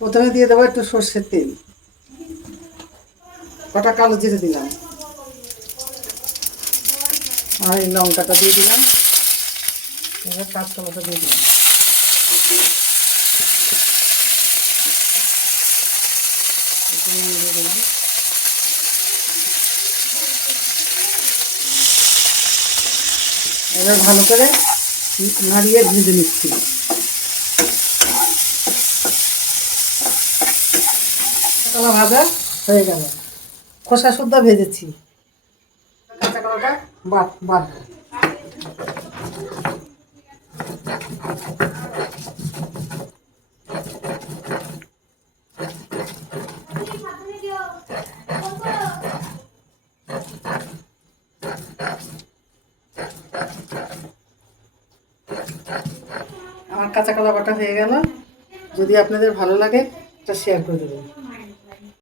প্রথমে দিয়ে দেবো একটু সর্ষের তেল, কটা কালো জিরে দিলাম, আর এই লঙ্কাটা দিয়ে দিলাম, এবার কাঁচকলাটা দিয়ে দিলাম। দিয়ে দিলাম। এবার ভালো করে নাড়িয়ে ভেজে নিচ্ছি। কাঁচা ভাজা হয়ে গেল, খোসা শুদ্ধ ভেজেছি। কাঁচা কলাটা বাটবো। আমার কাঁচা কলা বাটা হয়ে গেল। যদি আপনাদের ভালো লাগে এটা শেয়ার করে দেবেন।